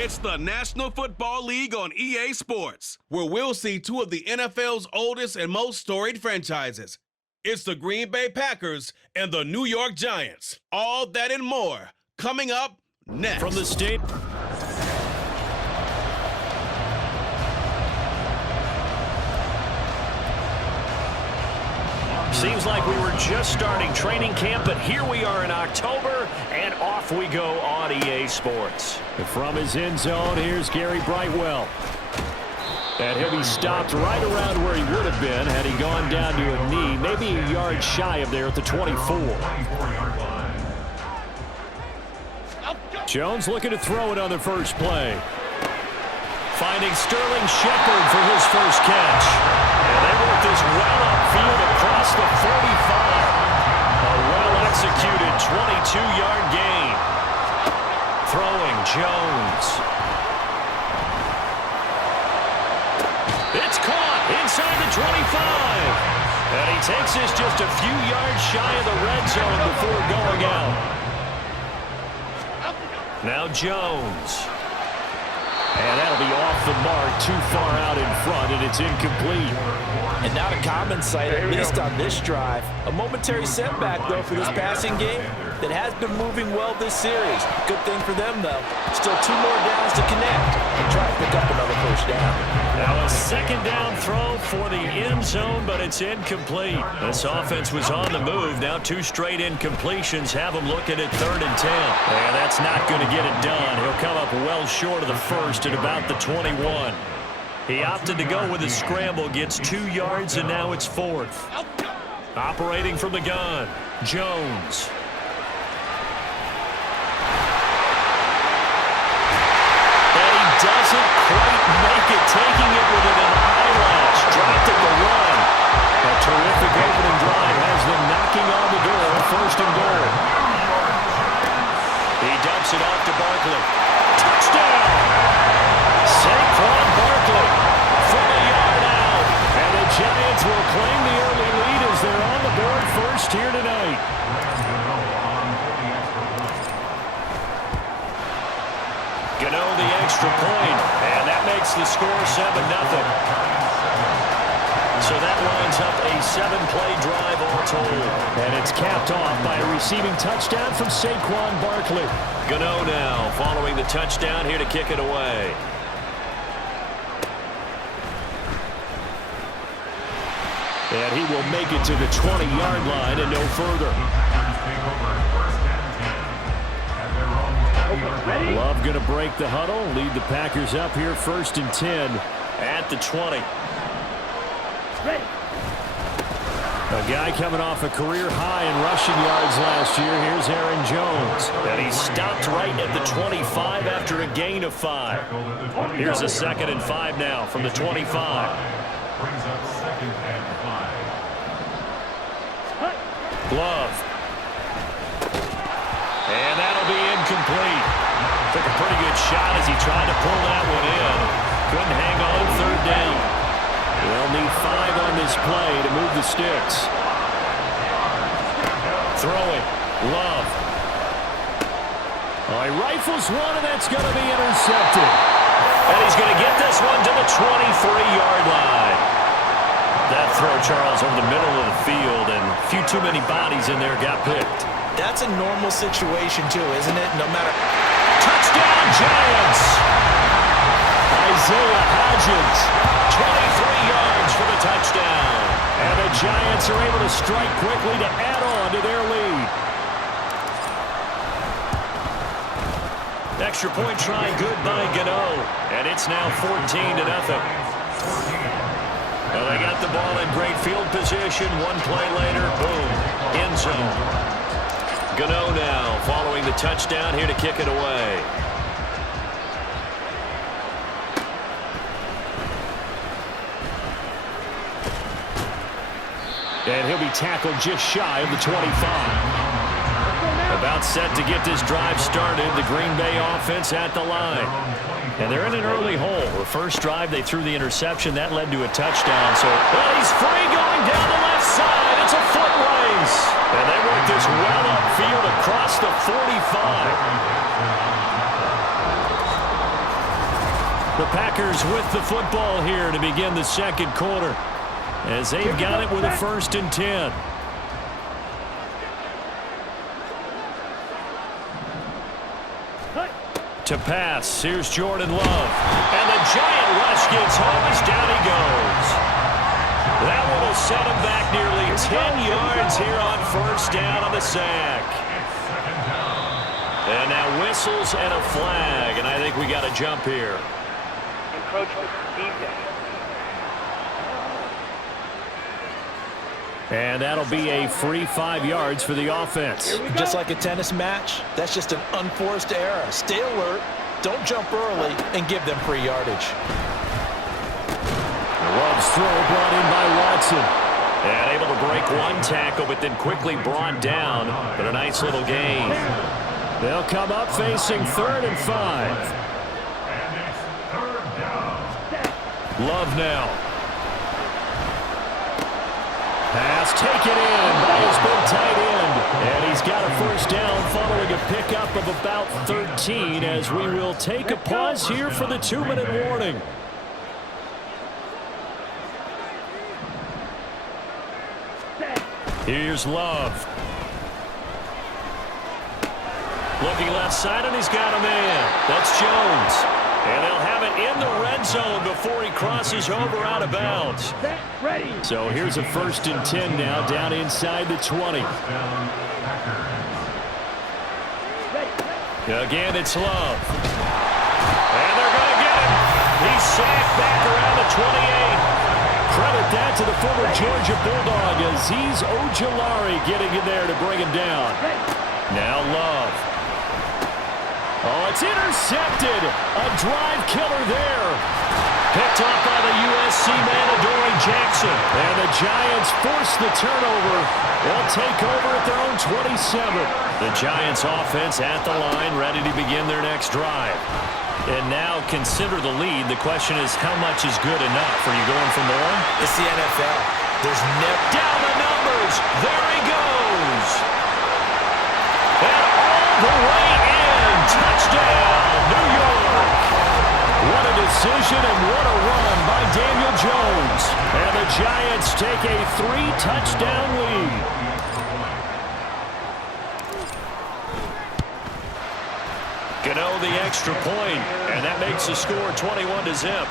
It's the National Football League on EA Sports, where we'll see two of the NFL's oldest and most storied franchises. It's the Green Bay Packers and the New York Giants. All that and more coming up next. From the state. Seems like we were just starting training camp, but here we are in October, and off we go on EA Sports. From his end zone, here's Gary Brightwell. And he'll be stopped right around where he would have been had he gone down to a knee, maybe a yard shy of there at the 24. Jones looking to throw it on the first play. Finding Sterling Shepard for his first catch. And they work this well upfield across the 45. A well-executed 22-yard gain. Throwing Jones. It's caught inside the 25. And he takes this just a few yards shy of the red zone before going out. Now Jones. And that'll be off the mark, too far out in front, and it's incomplete. And not a common sight, at least on this drive. A momentary setback, though, for this passing game that has been moving well this series. Good thing for them, though. Still 2 more downs to connect and try to pick up another first down. Now a second down throw for the end zone, but it's incomplete. This offense was on the move. Now 2 straight incompletions have them looking at 3rd and 10. And that's not going to get it done. He'll come up well short of the first at about the 21. He opted to go with a scramble, gets 2 yards, and now it's 4th. Operating from the gun, Jones. Doesn't quite make it, taking it within an eyelash. Dropped at the run. A terrific opening drive has them knocking on the door. 1st and goal. He dumps it off to Barkley. Touchdown! Saquon Barkley from a yard out. And the Giants will claim the early lead as they're on the board first here tonight. Gano the extra point, and that makes the score 7-0. So that lines up a 7-play drive all told. And it's capped off by a receiving touchdown from Saquon Barkley. Gano now following the touchdown here to kick it away. And he will make it to the 20-yard line and no further. Love going to break the huddle, lead the Packers up here 1st and 10 at the 20. A guy coming off a career high in rushing yards last year. Here's Aaron Jones. And he stopped right at the 25 after a gain of 5. Here's a 2nd and 5 now from the 25. Glove. And that'll be incomplete. Took a pretty good shot as he tried to pull that one in. Couldn't hang on 3rd down. They'll need 5 on this play to move the sticks. Throwing. Love. Oh, he rifles one, and that's going to be intercepted. And he's going to get this one to the 23-yard line. That throw, Charles, over the middle of the field, and a few too many bodies in there got picked. That's a normal situation, too, isn't it? No matter. Touchdown, Giants! Isaiah Hodgins, 23 yards for the touchdown. And the Giants are able to strike quickly to add on to their lead. Extra point try good by Gano. And it's now 14-0. Well, they got the ball in great field position. 1 play later, boom, end zone. Gano now following the touchdown here to kick it away. And he'll be tackled just shy of the 25. About set to get this drive started. The Green Bay offense at the line. And they're in an early hole. The first drive, they threw the interception. That led to a touchdown. So, well, he's free going down the left side. It's a foot race. And they work this well upfield across the 45. The Packers with the football here to begin the second quarter, as they've got it with a 1st and 10. To pass, here's Jordan Love. And the giant rush gets home as down he goes. That one will set him back nearly 10 yards here on 1st down on the sack. And now whistles and a flag, and I think we got a jump here. Encroachment defense. And that'll be a free 5 yards for the offense. Just like a tennis match, that's just an unforced error. Stay alert, don't jump early, and give them free yardage. Love's throw brought in by Watson. And able to break one tackle, but then quickly brought down. But a nice little gain. They'll come up facing 3rd and 5. Love now. Pass taken in by his big tight end. And he's got a 1st down following a pickup of about 13 as we will take a pause here for the 2-minute warning. Here's Love. Looking left side, and he's got a man. That's Jones. And they'll have it in the red zone before he crosses over out of bounds. So here's a 1st and 10 now, down inside the 20. Again, it's Love. And they're going to get him. He's sacked back around the 28. Credit that to the former Georgia Bulldog, Azeez Ojulari getting in there to bring him down. Now Love. Oh, it's intercepted. A drive killer there. Picked off by the USC man, Adoree Jackson. And the Giants force the turnover. They'll take over at their own 27. The Giants offense at the line, ready to begin their next drive. And now consider the lead. The question is, how much is good enough? Are you going for more? It's the NFL. There's never... Down the numbers. There he goes. And all the way in. Touchdown, New York. What a decision and what a run by Daniel Jones. And the Giants take a 3-touchdown lead. Gano the extra point, and that makes the score 21-0.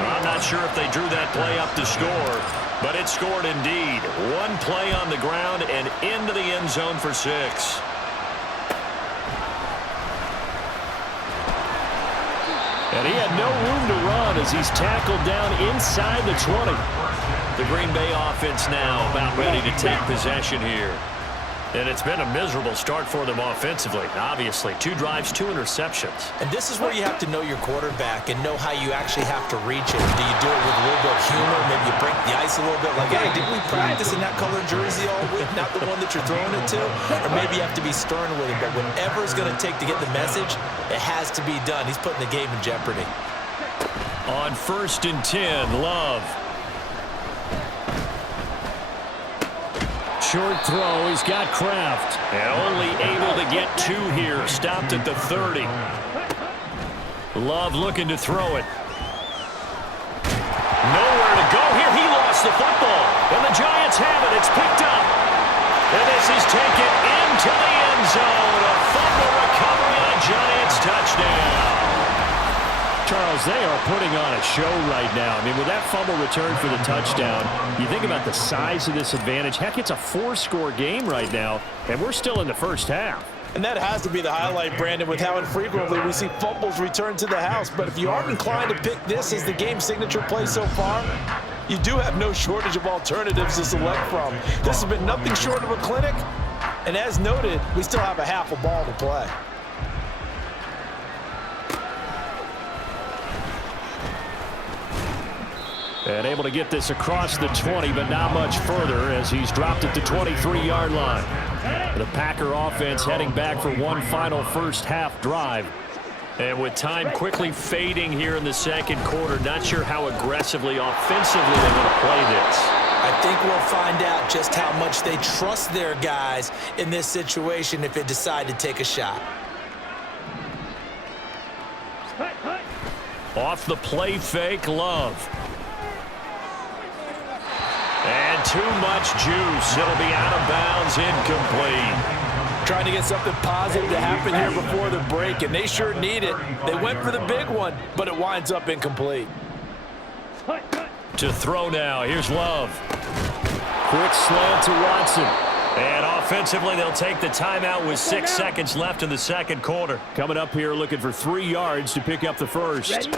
I'm not sure if they drew that play up to score, but it scored indeed. One play on the ground and into the end zone for 6. And he had no room to run as he's tackled down inside the 20. The Green Bay offense now about ready to take possession here. And it's been a miserable start for them offensively, obviously. 2 drives, 2 interceptions. And this is where you have to know your quarterback and know how you actually have to reach it. Do you do it with a little bit of humor? Maybe you break the ice a little bit. Like, hey, didn't we practice in that colored jersey all week? Not the one that you're throwing it to? Or maybe you have to be stern with him. But whatever it's going to take to get the message, it has to be done. He's putting the game in jeopardy. On 1st and 10, Love. Short throw, he's got Kraft. And only able to get 2 here. Stopped at the 30. Love looking to throw it. Nowhere to go here. He lost the football. And the Giants have it. It's picked up. And this is taken into the end zone. A fumble recovery and a Giants touchdown. Charles, they are putting on a show right now. I mean, with that fumble return for the touchdown, you think about the size of this advantage. Heck, it's a 4-score game right now, and we're still in the first half. And that has to be the highlight, Brandon, with how infrequently we see fumbles return to the house. But if you aren't inclined to pick this as the game signature play so far, you do have no shortage of alternatives to select from. This has been nothing short of a clinic. And as noted, we still have a half a ball to play. And able to get this across the 20, but not much further as he's dropped at the 23-yard line. The Packer offense heading back for one final first half drive. And with time quickly fading here in the second quarter, not sure how aggressively, offensively they want to play this. I think we'll find out just how much they trust their guys in this situation if they decide to take a shot. Off the play fake, Love. And too much juice. It'll be out of bounds, incomplete. Trying to get something positive to happen here before the break, and they sure need it. They went for the big one, but it winds up incomplete. To throw now. Here's Love. Quick slant to Watson. And offensively, they'll take the timeout with 6 seconds left in the second quarter. Coming up here looking for 3 yards to pick up the first. Ready?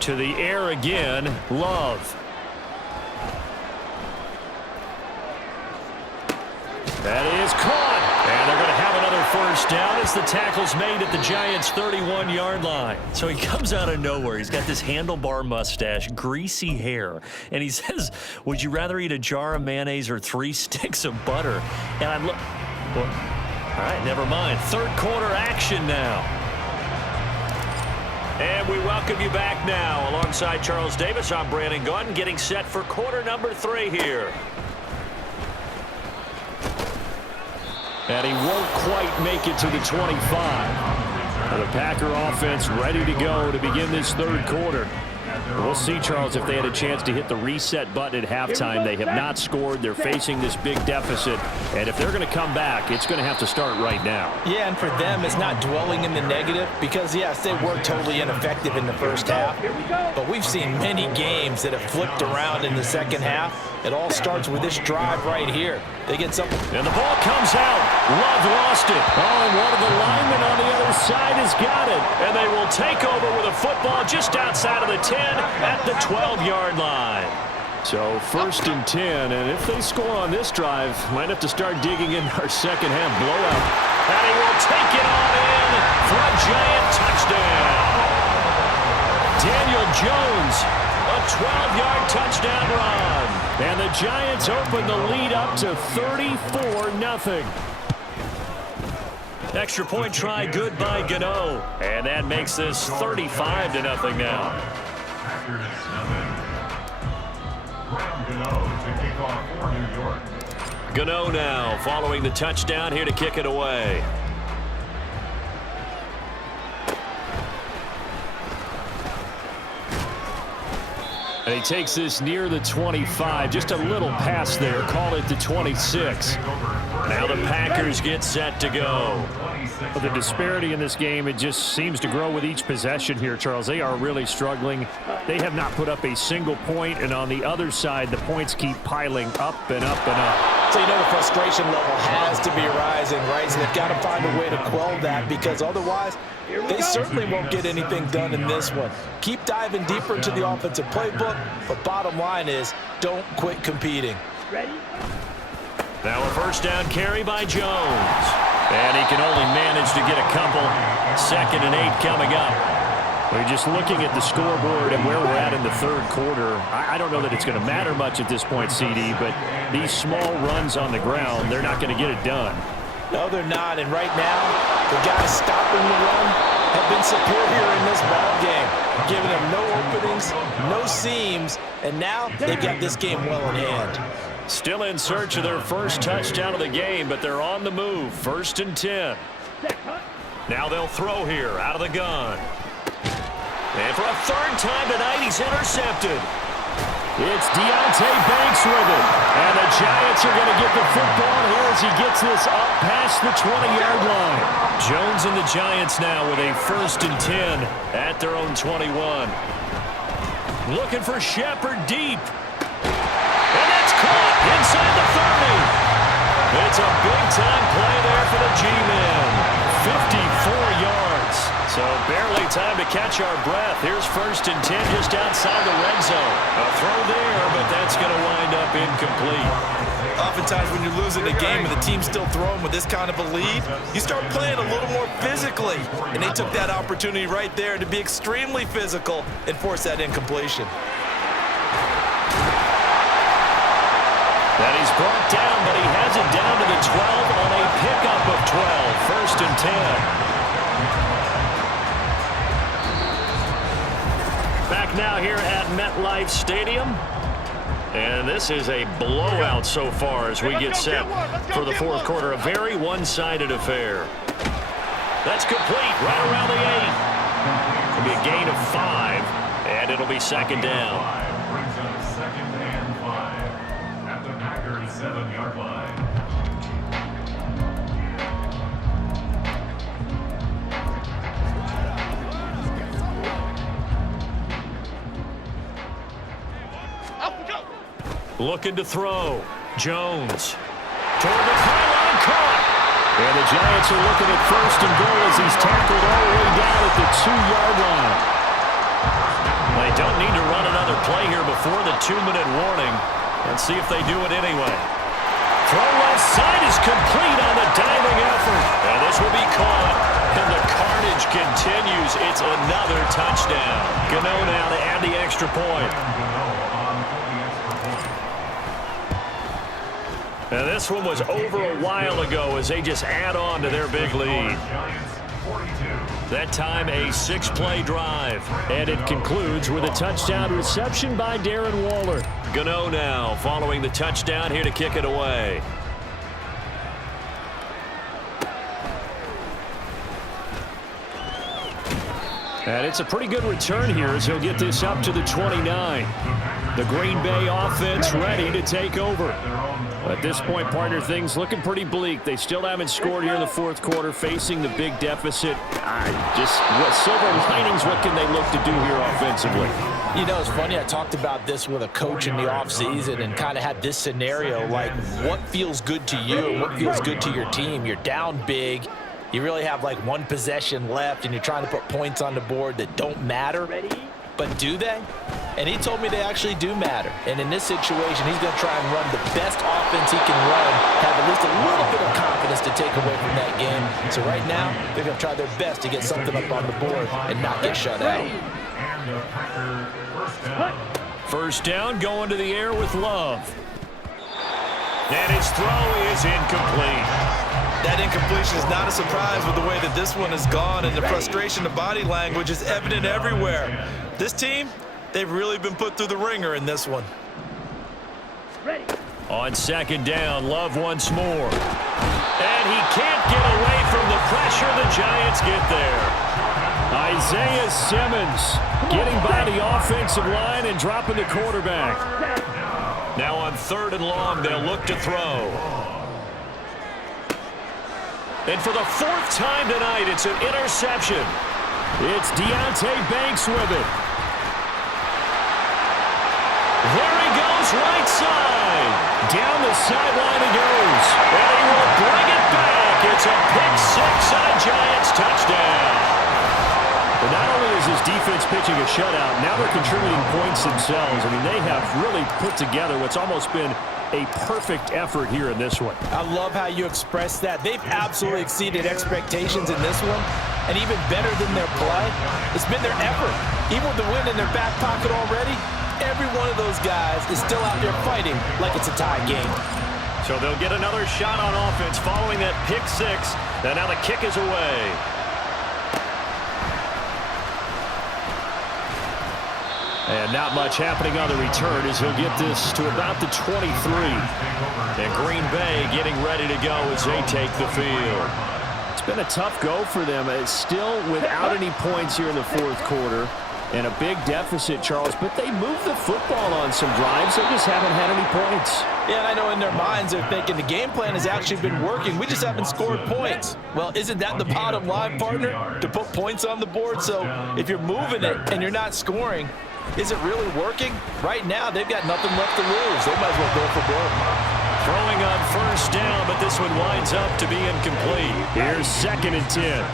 To the air again, Love. That is caught. And they're going to have another first down as the tackle's made at the Giants' 31-yard line. So he comes out of nowhere. He's got this handlebar mustache, greasy hair. And he says, would you rather eat a jar of mayonnaise or 3 sticks of butter? And I'm well, all right, never mind. Third quarter action now. And we welcome you back now. Alongside Charles Davis, I'm Brandon Gunn, getting set for quarter number 3 here. And he won't quite make it to the 25. The Packer offense ready to go to begin this third quarter. We'll see, Charles, if they had a chance to hit the reset button at halftime. They have not scored. They're facing this big deficit. And if they're going to come back, it's going to have to start right now. Yeah, and for them, it's not dwelling in the negative because, yes, they were totally ineffective in the first half. But we've seen many games that have flipped around in the second half. It all starts with this drive right here. They get something. And the ball comes out. Love lost it. Oh, and one of the linemen on the other side has got it. And they will take over with a football just outside of the 10 at the 12-yard line. So first and 10, and if they score on this drive, might have to start digging in our second half blowout. And he will take it on in for a Giant touchdown. Daniel Jones, a 12-yard touchdown run. And the Giants open the lead up to 34-0. Extra point try good by Gano. And that makes this 35-0 now. Gano now following the touchdown here to kick it away. And he takes this near the 25. Just a little pass there. Call it the 26. Now the Packers get set to go. But the disparity in this game, it just seems to grow with each possession here, Charles. They are really struggling. They have not put up a single point, and on the other side, the points keep piling up and up and up. So you know the frustration level has to be rising, right? So they've got to find a way to quell that because otherwise they certainly won't get anything done in this one. Keep diving deeper into the offensive playbook, but bottom line is don't quit competing. Ready? Now a first down carry by Jones. And he can only manage to get a couple. 2nd and 8 coming up. We're just looking at the scoreboard and where we're at in the third quarter. I don't know that it's going to matter much at this point, CD, but these small runs on the ground, they're not going to get it done. No, they're not. And right now, the guys stopping the run have been superior in this ball game, giving them no openings, no seams, and now they've got this game well in hand. Still in search of their first touchdown of the game, but they're on the move. 1st and 10. Now they'll throw here out of the gun. And for a third time tonight, he's intercepted. It's Deontay Banks with it. And the Giants are going to get the football here as he gets this up past the 20-yard line. Jones and the Giants now with a 1st and 10 at their own 21. Looking for Shepard deep. And that's caught inside the 30. It's a big-time play there for the G-men. 54 yards. So barely time to catch our breath. Here's 1st and 10 just outside the red zone. A throw there, but that's going to wind up incomplete. Oftentimes when you're losing a game and the team's still throwing with this kind of a lead, you start playing a little more physically. And they took that opportunity right there to be extremely physical and force that incompletion. That he's brought down, but he has it down to the 12 on a pickup of 12. 1st and 10. Back now here at MetLife Stadium. And this is a blowout so far as we get set for the fourth quarter. A very one-sided affair. That's complete right around the 8. It'll be a gain of 5. And it'll be second down. Brings up second and 5 at the Packers 7-yard line. Looking to throw. Jones. Toward the pylon, caught. And the Giants are looking at first and goal as he's tackled all the way down at the 2-yard line. They don't need to run another play here before the 2-minute warning. Let's see if they do it anyway. Throw left side is complete on the diving effort. And this will be caught. And the carnage continues. It's another touchdown. Gano now to add the extra point. And this one was over a while ago as they just add on to their big lead. That time a 6-play drive. And it concludes with a touchdown reception by Darren Waller. Gano now following the touchdown here to kick it away. And it's a pretty good return here as he'll get this up to the 29. The Green Bay offense ready to take over. At this point, partner, things looking pretty bleak. They still haven't scored here in the fourth quarter, facing the big deficit. What silver linings, what can they look to do here offensively? You know, it's funny. I talked about this with a coach in the offseason and kind of had this scenario, like what feels good to you and what feels good to your team. You're down big. You really have like one possession left, and you're trying to put points on the board that don't matter. But do they? And he told me they actually do matter. And in this situation, he's going to try and run the best offense he can run, have at least a little bit of confidence to take away from that game. So right now, they're going to try their best to get something up on the board and not get shut out. First down going to the air with Love. And his throw is incomplete. That incompletion is not a surprise with the way that this one has gone, and the frustration, the body language is evident everywhere. This team, they've really been put through the ringer in this one. On second down, Love once more. And he can't get away from the pressure. The Giants get there. Isaiah Simmons getting by the offensive line and dropping the quarterback. Now on third and long, they'll look to throw. And for the fourth time tonight, it's an interception. It's Deonte Banks with it. There he goes, right side. Down the sideline he goes. And he will bring it back. It's a pick 6 on a Giants touchdown. But not only is his defense pitching a shutout, now they're contributing points themselves. I mean, they have really put together what's almost been a perfect effort here in this one. I love how you express that. They've absolutely exceeded expectations in this one, and even better than their play, it's been their effort. Even with the win in their back pocket already, every one of those guys is still out there fighting like it's a tie game. So they'll get another shot on offense following that pick 6, and now the kick is away. And not much happening on the return as he'll get this to about the 23. And Green Bay getting ready to go as they take the field. It's been a tough go for them. It's still without any points here in the fourth quarter. And a big deficit, Charles. But they moved the football on some drives. They just haven't had any points. Yeah, and I know in their minds they're thinking the game plan has actually been working. We just haven't scored points. Well, isn't that the bottom line, partner? To put points on the board? So if you're moving it and you're not scoring, is it really working? Right now, they've got nothing left to lose. They might as well go for broke. Throwing on first down, but this one winds up to be incomplete. Here's 2nd and 10.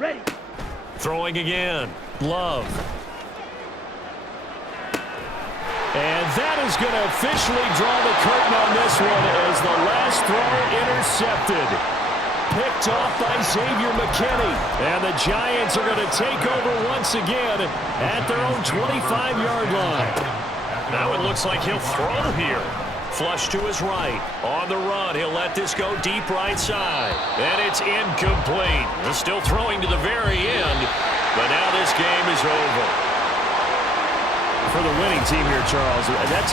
Ready. Throwing again. Love. And that is going to officially draw the curtain on this one as the last throw intercepted. Picked off by Xavier McKinney. And the Giants are going to take over once again at their own 25-yard line. Now it looks like he'll throw here. Flush to his right. On the run, he'll let this go deep right side. And it's incomplete. He's still throwing to the very end. But now this game is over. For the winning team here, Charles, that's